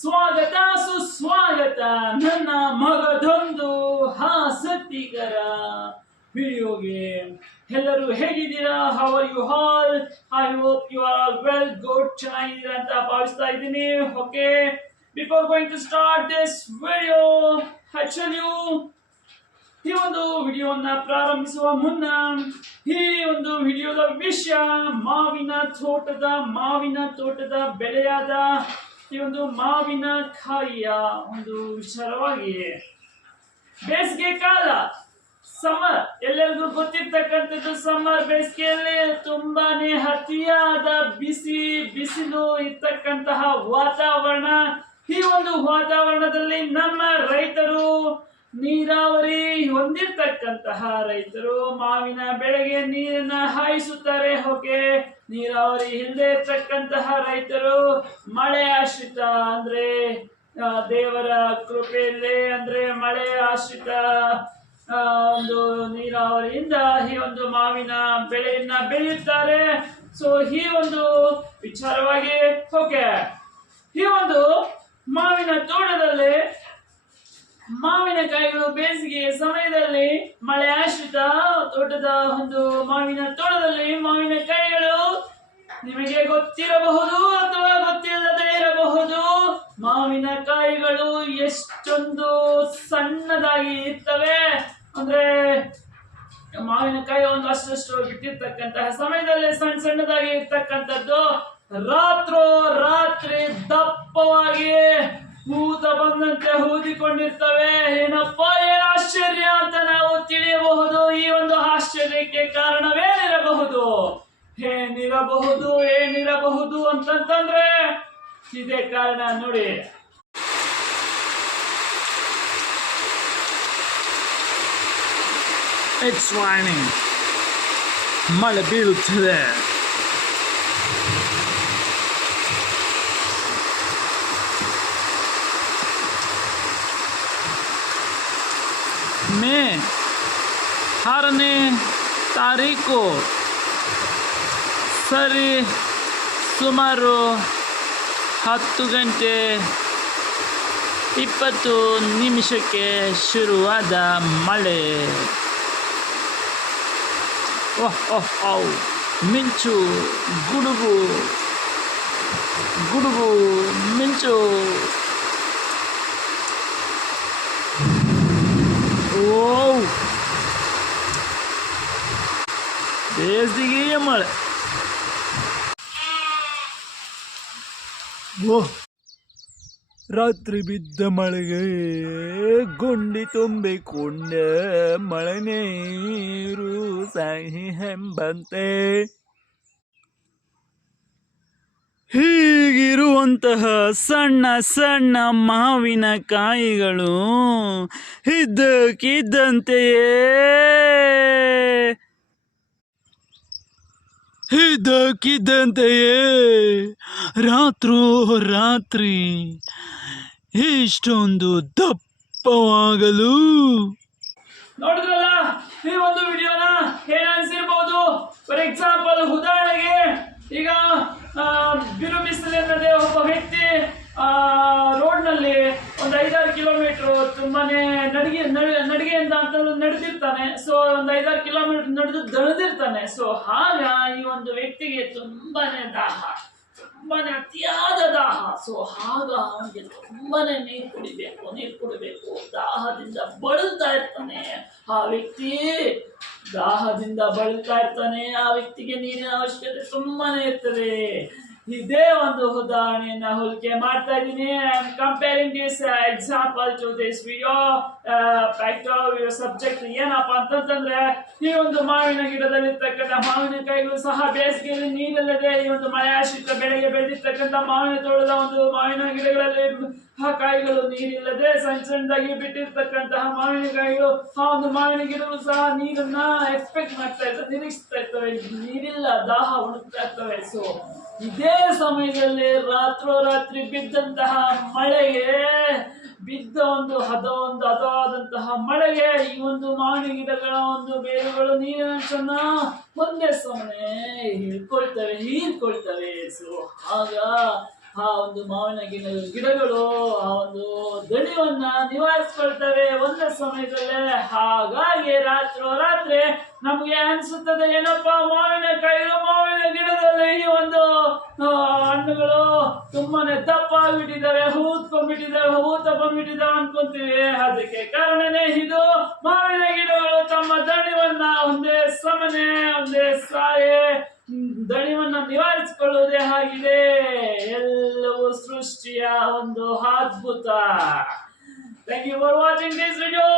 ಸ್ವಾಗತ ಸುಸ್ವಾಗತ, ನನ್ನ ಮಗದೊಂದು ಹಾಸತಿಗರ. ವಿಡಿಯೋಗೆ ಎಲ್ಲರೂ ಹೇಗಿದ್ದೀರಾ? How you all I hope you are all well good ಚೆನ್ನಾಗಿದ್ದೀರಾ ಅಂತ ಭಾವಿಸ್ತಾ ಇದ್ದೀನಿ. Okay before going to start this video actually ಈ ಒಂದು ವಿಡಿಯೋವನ್ನ ಪ್ರಾರಂಭಿಸುವ ಮುನ್ನ, ಈ ಒಂದು ವಿಡಿಯೋದ ವಿಷಯ, ಮಾವಿನ ತೋಟದ ಮಾವಿನ ತೋಟದ ಬೆಳೆಯಾದ ಈ ಒಂದು ಮಾವಿನ ಕಾಯಿಯ ಒಂದು ವಿಚಾರವಾಗಿ ಬೇಸಿಗೆ ಕಾಲ ಸಮರ್ ಎಲ್ಲರಿಗೂ ಗೊತ್ತಿರ್ತಕ್ಕಂಥದ್ದು ಸಮರ್ ಬೇಸಿಗೆಯಲ್ಲಿ ತುಂಬಾನೇ ಅತಿಯಾದ ಬಿಸಿ, ಬಿಸಿಲು ಇರ್ತಕ್ಕಂತಹ ವಾತಾವರಣ. ಈ ಒಂದು ವಾತಾವರಣದಲ್ಲಿ ನಮ್ಮ ರೈತರು ನೀರಾವರಿ ಹೊಂದಿರ್ತಕ್ಕಂತಹ ರೈತರು ಮಾವಿನ ಬೆಳೆಗೆ ನೀರನ್ನ ಹಾಯಿಸುತ್ತಾರೆ. ಓಕೆ, ನೀರಾವರಿ ಇಲ್ಲದೆ ಇರ್ತಕ್ಕಂತಹ ರೈತರು ಮಳೆ ಆಶ್ರಿತ ಅಂದ್ರೆ ದೇವರ ಕೃಪೆಯಲ್ಲೇ ಅಂದ್ರೆ ಮಳೆ ಆಶ್ರಿತ ಒಂದು ನೀರಾವರಿಯಿಂದ ಈ ಒಂದು ಮಾವಿನ ಬೆಳೆಯನ್ನ ಬೆಳೆಯುತ್ತಾರೆ. ಸೊ ಈ ಒಂದು ವಿಚಾರವಾಗಿ, ಓಕೆ, ಈ ಒಂದು ಮಾವಿನ ತೋಟದಲ್ಲಿ ಮಾವಿನಕಾಯಿಗಳು ಬೇಸಿಗೆ ಸಮಯದಲ್ಲಿ ಮಳೆ ಆಶ್ರಿತ, ತೋಟದ ಒಂದು ಮಾವಿನ ತೋಟದಲ್ಲಿ ಮಾವಿನಕಾಯಿಗಳು ನಿಮಗೆ ಗೊತ್ತಿರಬಹುದು ಅಥವಾ ಗೊತ್ತಿಲ್ಲದೆ ಇರಬಹುದು. ಮಾವಿನಕಾಯಿಗಳು ಎಷ್ಟೊಂದು ಸಣ್ಣದಾಗಿ ಇರ್ತವೆ. ಅಂದ್ರೆ ಮಾವಿನಕಾಯಿ ಒಂದು ಅಷ್ಟಷ್ಟು ಬಿಟ್ಟಿರ್ತಕ್ಕಂತಹ ಸಮಯದಲ್ಲಿ ಸಣ್ಣ ಸಣ್ಣದಾಗಿ ಇರ್ತಕ್ಕಂಥದ್ದು. ರಾತ್ರೋ ರಾತ್ರಿ ದಪ್ಪವಾಗಿ ಬಂದಂತೆ ಊದಿಕೊಂಡಿರ್ತವೆ. ಏನಪ್ಪ, ಏನ್ ಆಶ್ಚರ್ಯ ಅಂತ ನಾವು ತಿಳಿಯಬಹುದು. ಈ ಒಂದು ಆಶ್ಚರ್ಯಕ್ಕೆ ಕಾರಣವೇನಿರಬಹುದು? ಏನಿರಬಹುದು ಏನಿರಬಹುದು ಅಂತಂತಂದ್ರೆ, ಇದೇ ಕಾರಣ ನೋಡಿ. ಇಟ್ಸ್ ರೈನಿಂಗ್ ಮಳೆ ಬೀಳುತ್ತಿದೆ. ಮೇ ಆರನೇ ತಾರೀಕು. ಸರಿ, ಸುಮಾರು ಹತ್ತು ಗಂಟೆ ಇಪ್ಪತ್ತು ನಿಮಿಷಕ್ಕೆ ಶುರುವಾದ ಮಳೆ. ಓಹ್ ಓಹ್ ಓಹ್ ಮಿಂಚು, ಗುಡುಗು ಗುಡುಗು, ಮಿಂಚು ಓ ಬೇಸಿಗೆಯ ಮಳೆ. ಓಹ್ ರಾತ್ರಿ ಬಿದ್ದ ಮಳೆಗೆ ಗುಂಡಿ ತುಂಬಿಕೊಂಡ ಮಳೆ ನೀರು ಸಹಿ ಎಂಬಂತೆ. ಹೀಗಿರುವಂತಹ ಸಣ್ಣ ಸಣ್ಣ ಮಾವಿನ ಕಾಯಿಗಳು ಇದ್ದಕ್ಕಿದ್ದಂತೆಯೇ ಇದ್ದಕ್ಕಿದ್ದಂತೆಯೇ ರಾತ್ರೋ ರಾತ್ರಿ ಇಷ್ಟೊಂದು ದಪ್ಪವಾಗಲು. ನೋಡಿದ್ರಲ್ಲ, ಈ ಒಂದು ವಿಡಿಯೋನ ಏನ್ ಅನ್ಸಿರ್ಬೋದು? ಫಾರ್ ಎಕ್ಸಾಂಪಲ್ ಉದಾಹರಣೆಗೆ, ಈಗ ಆ, ಬಿರು ಬಿಸಿಲಿನದೇ ಒಬ್ಬ ವ್ಯಕ್ತಿ ರೋಡ್ನಲ್ಲಿ ಒಂದು ಐದಾರು ಕಿಲೋಮೀಟರ್ ತುಂಬಾನೇ ನಡಿಗೆ ನಡಿ- ನಡಿಗೆಯಿಂದ ಅಂತ ನಡೆದಿರ್ತಾನೆ ಸೊ ಒಂದು ಐದಾರು ಕಿಲೋಮೀಟರ್ ನಡೆದು ದಳದಿರ್ತಾನೆ ಸೊ ಆಗ ಈ ಒಂದು ವ್ಯಕ್ತಿಗೆ ತುಂಬಾನೇ ದಾಹ, ತುಂಬಾನೇ ಅತಿಯಾದ ದಾಹ. ಸೊ ಆಗ ಅವನಿಗೆ ತುಂಬಾನೇ ನೀರು ಕುಡಿಬೇಕು ನೀರು ಕುಡಿಬೇಕು. ದಾಹದಿಂದ ಬಳಲ್ತಾ ಇರ್ತಾನೆ ಆ ವ್ಯಕ್ತಿ. ದಾಹದಿಂದ ಬಳಲ್ತಾ ಇರ್ತಾನೆ ಆ ವ್ಯಕ್ತಿಗೆ ನೀರಿನ ಅವಶ್ಯಕತೆ ತುಂಬಾನೇ ಇರ್ತದೆ. ಇದೇ ಒಂದು ಉದಾಹರಣೆಯನ್ನ ಹೋಲಿಕೆ ಮಾಡ್ತಾ ಇದ್ದೀನಿ. Comparing this example to this video subject ಏನಪ್ಪ ಅಂತಂತಂದ್ರೆ, ಈ ಒಂದು ಮಾವಿನ ಗಿಡದಲ್ಲಿರ್ತಕ್ಕಂಥ ಮಾವಿನಕಾಯಿಗಳು ಸಹ ಬೇಸಿಗೆಯಲ್ಲಿ ನೀರಿಲ್ಲದೆ ಈ ಒಂದು ಮಳೆಯಾಶ್ರಿತ ಬೆಳೆಗೆ ಬೆಳೆದಿರ್ತಕ್ಕಂಥ ಮಾವಿನ ತೋಳದ ಒಂದು ಮಾವಿನ ಗಿಡಗಳಲ್ಲಿ ಆ ಕಾಯಿಗಳು ನೀರಿಲ್ಲದೆ ಸಣ್ಣ ಸಣ್ಣದಾಗಿ ಬಿಟ್ಟಿರ್ತಕ್ಕಂತಹ ಮಾವಿನಕಾಯಿಗಳು ಆ ಒಂದು ಮಾವಿನ ಗಿಡಗಳು ಸಹ ನೀರನ್ನ ಎಕ್ಸ್ಪೆಕ್ಟ್ ಮಾಡ್ತಾ ಇರ್ತವೆ, ನಿರೀಕ್ಷಿಸ್ತಾ ಇರ್ತವೆ. ನೀರಿಲ್ಲ, ದಾಹ ಉಣುತ್ತಾ ಇರ್ತವೆ. ಸೊ ಇದೇ ಸಮಯದಲ್ಲಿ ರಾತ್ರೋರಾತ್ರಿ ಬಿದ್ದಂತಹ ಮಳೆಗೆ ಬಿದ್ದ ಒಂದು, ಹದ ಒಂದು ಹದವಾದಂತಹ ಮಳೆಗೆ ಈ ಒಂದು ಮಾವಿನ ಗಿಡಗಳ ಒಂದು ಬೇರುಗಳು ನೀರಿನ ಒಂದೇ ಸಮನೆ ಹೀರ್ಕೊಳ್ತವೆ ಹೀರ್ಕೊಳ್ತವೆ ಸೊ ಆಗ ಆ ಒಂದು ಮಾವಿನ ಗಿಡ, ಗಿಡಗಳು, ಆ ಒಂದು ದಣಿವನ್ನ ನಿವಾರಿಸ್ಕೊಳ್ತವೆ ಒಂದೇ ಸಮಯದಲ್ಲೇ. ಹಾಗಾಗಿ ರಾತ್ರಿ ನಮ್ಗೆ ಅನ್ಸುತ್ತದೆ, ಏನಪ್ಪ ಮಾವಿನಕಾಯಿಗಳು ಮಾವಿನ ಗಿಡದಲ್ಲಿ ಈ ಒಂದು ಹಣ್ಣುಗಳು ತುಂಬಾನೇ ದಪ್ಪ ಆಗ್ಬಿಟ್ಟಿದ್ದಾವೆ ಹೂತ್ಕೊಂಡ್ಬಿಟ್ಟಿದ್ದಾವೆ ಹೂ ಬಂದ್ಬಿಟ್ಟಿದ್ದಾವೆ ಅನ್ಕೊಂತೀವಿ. ಅದಕ್ಕೆ ಕಾರಣನೇ ಇದು. ಮಾವಿನ ಗಿಡಗಳು ತಮ್ಮ ದಣಿವನ್ನ ಒಂದೇ ಸಮನೆ, ಒಂದೇ ಸಾಯೆ ದಣಿವನ್ನ ನಿವಾರಿಸಿಕೊಳ್ಳುವುದೇ ಆಗಿದೆ. ಎಲ್ಲವೂ ಸೃಷ್ಟಿಯ ಒಂದು ಅದ್ಭುತ. Thank you for watching this video